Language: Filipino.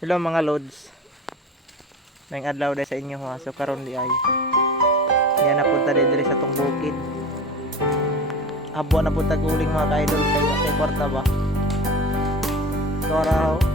Hello mga lods. May adlaw dahil sa inyo ha. So karon di ay. Yan na punta diri sa tong bukid. Abo na punta guling mga ka-idol kay kwarta ba. So araw